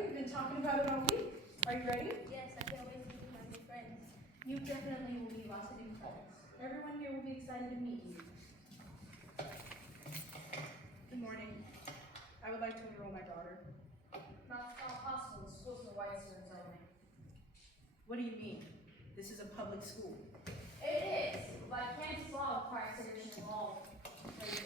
You've been talking about it all week. Are you ready? Yes, I can't wait to meet my new friends. You definitely will meet lots of new friends. Everyone here will be excited to meet you. Good morning. I would like to enroll my daughter. Not possible. The school's for white students only. What do you mean? This is a public school. It is, but Kansas law requires segregation of all races.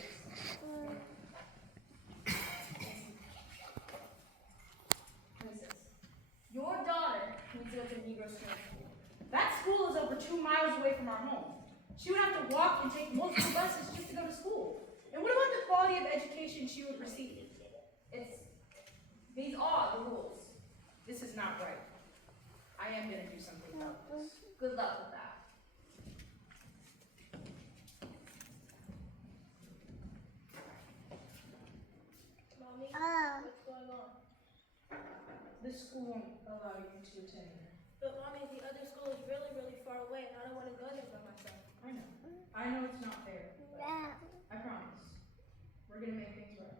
Your daughter needs to go to the Negro School. That school is over 2 miles away from our home. She would have to walk and take multiple buses just to go to school. And what about the quality of education she would receive? These are the rules. This is not right. I am going to do something about this. Good luck with that. Mommy, what's going on? This school won't allow you to attend here. But Mommy, the other school is really, really far away, and I don't want to go there by myself. I know. I know it's not fair, but I promise. We're going to make things right.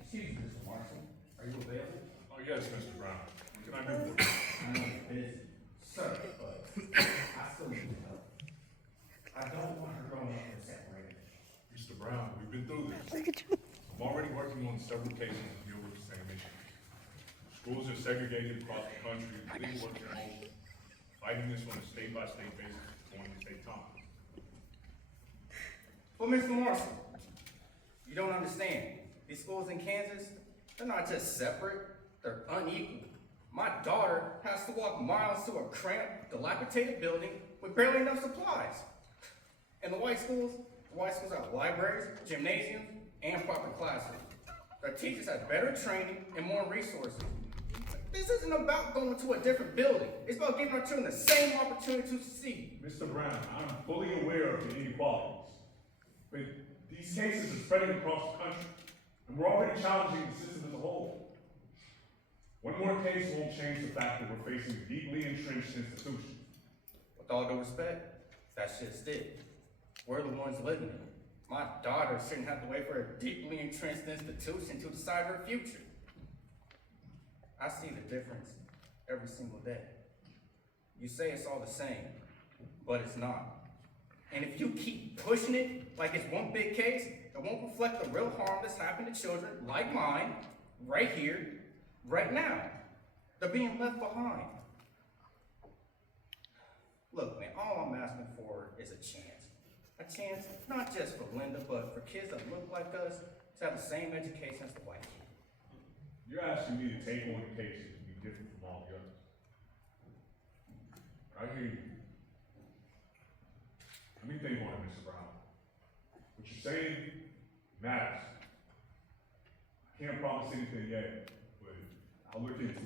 Excuse me, Mr. Marshall. Are you available? Oh, yes, Mr. Brown. What can I do for you? I know you're busy, sir, but I still need your help. I don't want her growing up in separation. Mr. Brown, we've been through this. I'm already working on several cases to deal with the same issue. Schools are segregated across the country, legal work from home. Fighting this on a state-by-state basis is going to take time. Well, Mr. Marshall, you don't understand. These schools in Kansas, they're not just separate, they're unequal. My daughter has to walk miles to a cramped, dilapidated building with barely enough supplies. And the white schools have libraries, gymnasiums, and proper classrooms. Their teachers have better training and more resources. This isn't about going to a different building. It's about giving our children the same opportunity to succeed. Mr. Brown, I'm fully aware of the inequalities, but these cases are spreading across the country, and we're already challenging the system as a whole. One more case won't change the fact that we're facing a deeply entrenched institution. With all due respect, that's just it. We're the ones living it. My daughter shouldn't have to wait for a deeply entrenched institution to decide her future. I see the difference every single day. You say it's all the same, but it's not. And if you keep pushing it like it's one big case, it won't reflect the real harm that's happened to children like mine, right here, right now. They're being left behind. Look, man, all I'm asking for is a chance. A chance not just for Linda, but for kids that look like us to have the same education as the white kids. You're asking me to take on the cases to be different from all the others. I hear you. Let me think on it, Mr. Brown. What you're saying matters. I can't promise anything yet, but I'll look into it.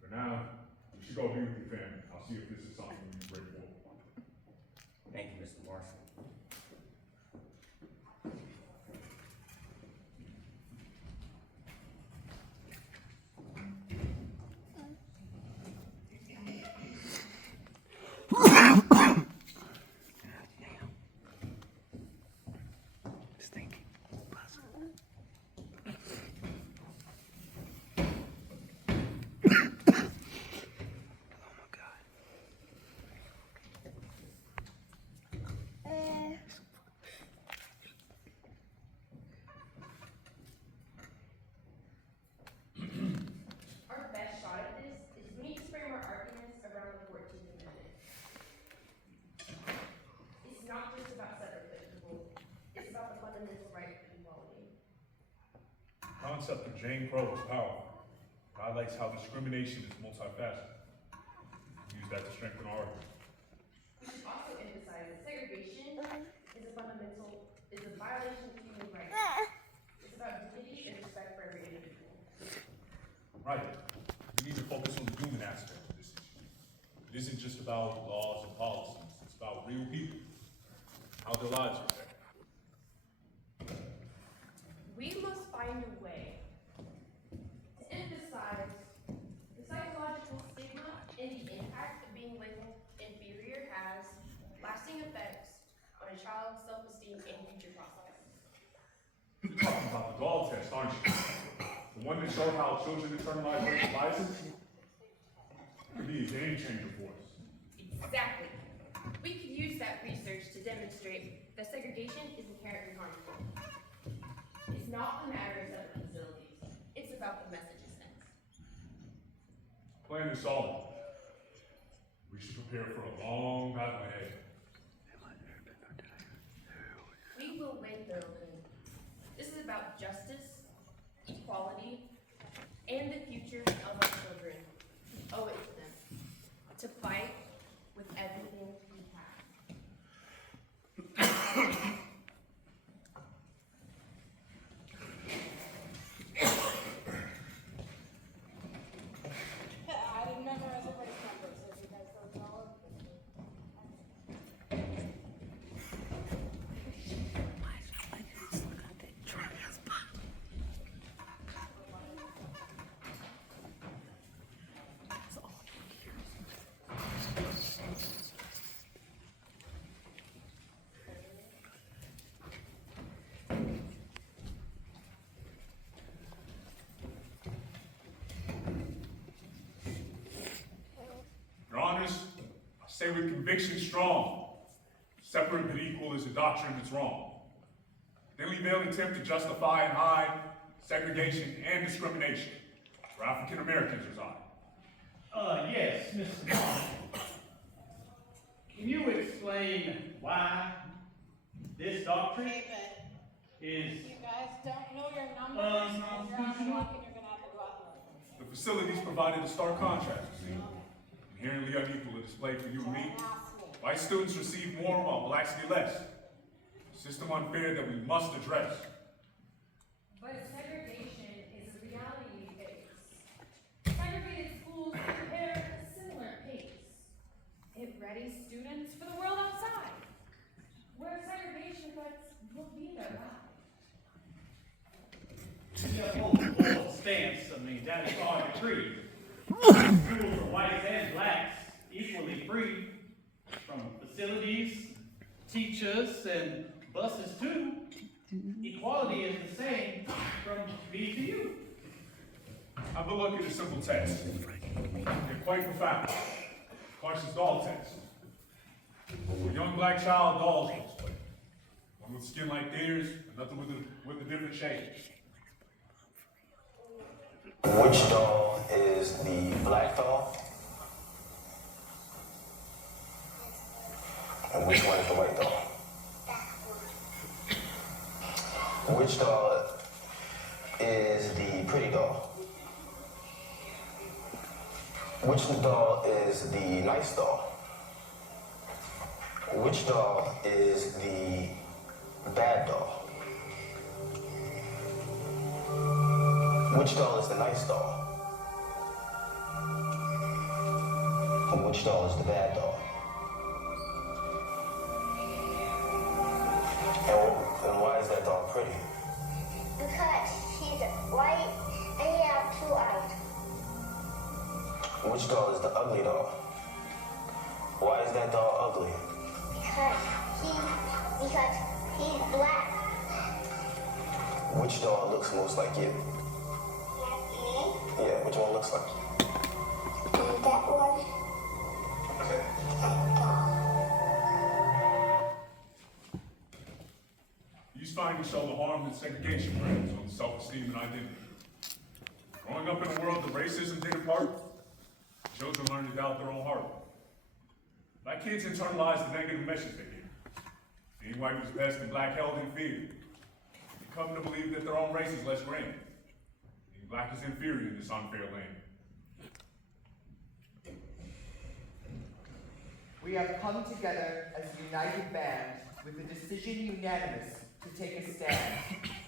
For now, you should go be with your family. I'll see if this is something you can break for. Thank you, Mr. Marshall. Our best shot at this is we need to frame our arguments around the 14th Amendment. It's not just about separate people, it's about the fundamental right to equality. The concept of Jane Crow is powerful. It highlights how discrimination is multifaceted. Use that to strengthen our argument. We should also emphasize that segregation is a violation of human rights. It's about right. We need to focus on the human aspect of this issue. It isn't just about laws and policies. It's about real people, how their lives are affected. We must find a way to emphasize the psychological stigma and the impact of being labeled inferior has lasting effects on a child's self-esteem and future prospects. You're talking about the doll test, aren't you? The one that showed how children internalize racial biases? It could be a game changer for us. Exactly. We could use that research to demonstrate that segregation is inherently harmful. It's not a matter of separate facilities. It's about the message it sends. Plan is solid. We should prepare for a long battle ahead. We will win, Thurlton. This is about justice, equality, and the future of our children. We owe it to them to fight with everything we have. I didn't memorize everybody's numbers, so if you guys don't know it. Your Honors, I say with conviction strong, separate but equal is a doctrine that's wrong. Thinly veiled attempt to justify and hide segregation and discrimination where African Americans reside. Yes, Mr. Bond. Can you explain why this doctrine Okay, but is, you guys don't know your numbers, and you're on the clock, and you're gonna have to go out there. The facilities provided a stark contrast, you see. Inherently unequal a display for you and me. White students receive more while blacks get less. A system unfair that we must address. But segregation is a reality we face. Segregated schools prepare at a similar pace. It readies students for the world outside, where segregation effects will be their lives. the whole stance, I mean, that is hard to treat. Schools for whites and blacks equally free from facilities, teachers, and buses too. Equality is the same from me to you. Have a look at a simple test. They're quite profound. Carson's doll test. A young black child dolls this way. One with skin like theirs, another with a different shade. Which doll is the black doll? And which one is the white doll? Which doll is the pretty doll? Which doll is the nice doll? Which doll is the bad doll? Which doll is the nice doll? And which doll is the bad doll? And why is that doll pretty? Because she's white and he has 2 eyes. Which doll is the ugly doll? Why is that doll ugly? Because he's black. Which doll looks most like you? Like me. Yeah, which one looks like you? And that one. Okay. That doll. These findings show the harm that segregation brings on self-esteem and identity. Growing up in a world that racism did impart, children learn to doubt their own heart. Black kids internalize the negative message they hear. Being white was best and black held in fear. They come to believe that their own race is less grand. Being black is inferior in this unfair land. We have come together as a united band with a decision unanimous to take a stand.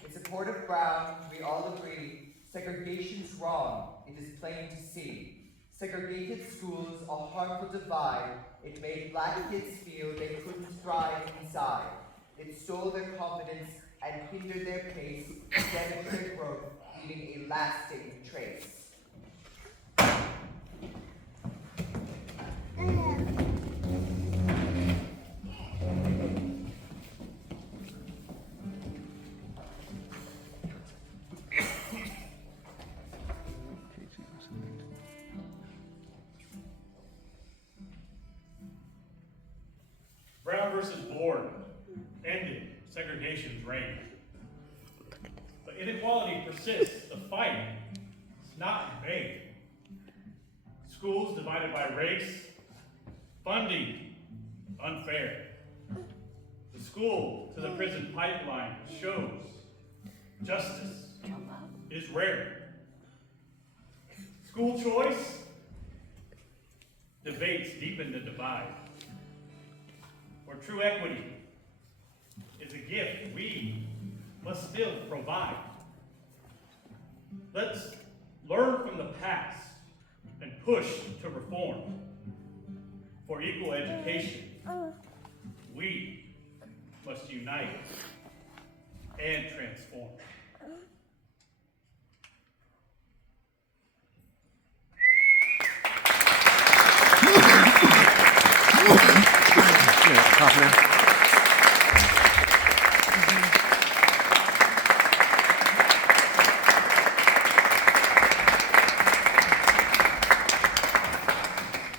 In support of Brown, we all agree Segregation's wrong, it is plain to see. Segregated schools, a harmful divide. It made black kids feel they couldn't thrive inside. It stole their confidence and hindered their pace, damaged their growth, leaving a lasting trace. Brown versus Board ended segregation's reign. But inequality persists. The fight is not in vain. Schools divided by race, funding unfair. The school to the prison pipeline shows justice is rare. School choice, debates deepen the divide. For true equity is a gift we must still provide. Let's learn from the past and push to reform. For equal education, we must unite and transform. Top now.